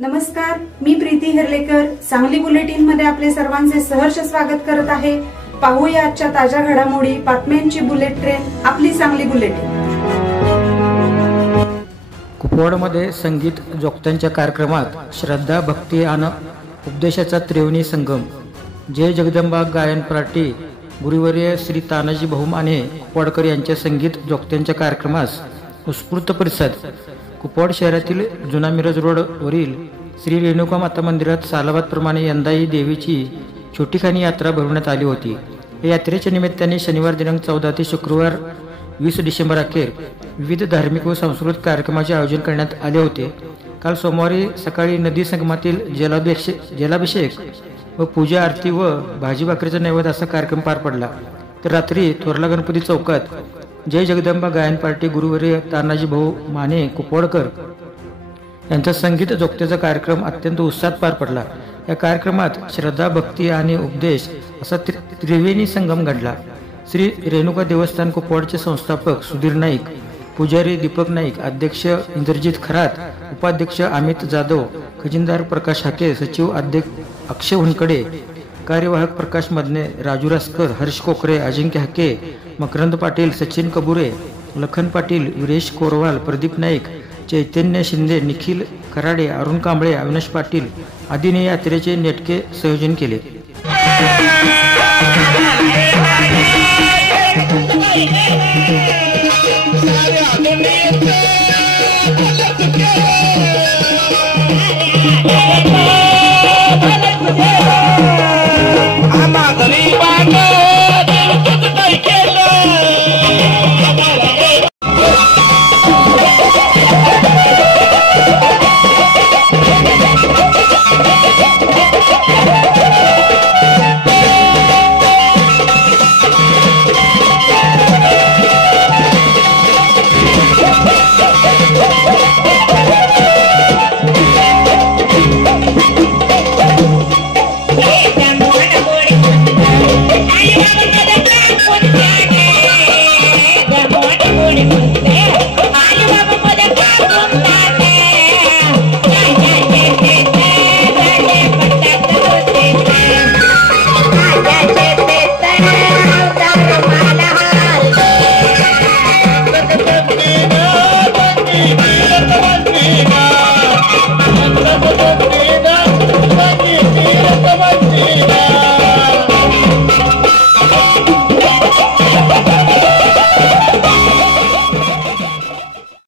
नमस्कार, मी प्रीती हेरलेकर सांगली बुलेटिन मध्ये आपले सर्वांचे सहर्ष स्वागत करत आहे। पाहूया आजच्या ताज्या घडामोडी, बातम्यांची बुलेट ट्रेन, आपली सांगली बुलेटिन। कुपवाडमध्ये संगीत जोगत्यांच्या कार्यक्रमात श्रद्धा, भक्ती आणि उपदेशाचा त्रिवेणी संगम। जय जगदंबा गायन पार्टी गुरुवर्य श्री तानाजी भाऊ माने कुपवाडकर यांच्या संगीत जोगत्यांच्या कार्यक्रमास उत्स्फूर्त प्रतिसाद। कुपवाड शहरातील जुना मिरज रोड वरील श्री रेणुका माता मंदिरात सालाबादप्रमाणे यंदाही देवीची छोटीखानी यात्रा भरवण्यात आली होती। या यात्रेच्या निमित्ताने शनिवार दिनांक 14 ते शुक्रवार 20 डिसेंबर अखेर विविध धार्मिक व सांस्कृतिक कार्यक्रमाचे आयोजन करण्यात आले होते। काल सोमवारी सकाळी नदी संगमातील जलाभिषेक व पूजा आरती व भाजी भाकरीचा नैवेद्य असा कार्यक्रम पार पडला। तर रात्री थोरला गणपती चौकात जय जगदंबा गायन पार्टी गुरुवर्य तानाजी भाऊ माने कुपवाडकर यांचा संगीत जोगत्याचा कार्यक्रम अत्यंत उत्साहात पार पडला। या कार्यक्रमात श्रद्धा, भक्ती आणि उपदेश असा त्रिवेणी संगम घडला। श्री रेणुका देवस्थान कुपवाडचे संस्थापक सुधीर नाईक, पुजारी दीपक नाईक, अध्यक्ष इंद्रजित खरात, उपाध्यक्ष अमित जाधव, खजिनदार प्रकाश हाके, सचिव अक्षय हुनकडे, कार्यवाहक प्रकाश मदने, राजू रासकर, हर्ष कोकरे, अजिंक्य हाके, मकरंद पाटील, सचिन कबुरे, लखन पाटील, विरेश कोरवाल, प्रदीप नाईक, चैतन्य शिंदे, निखिल खराडे, अरुण कांबळे, अविनाश पाटील आदींनी यात्रेचे नेटके संयोजन केले।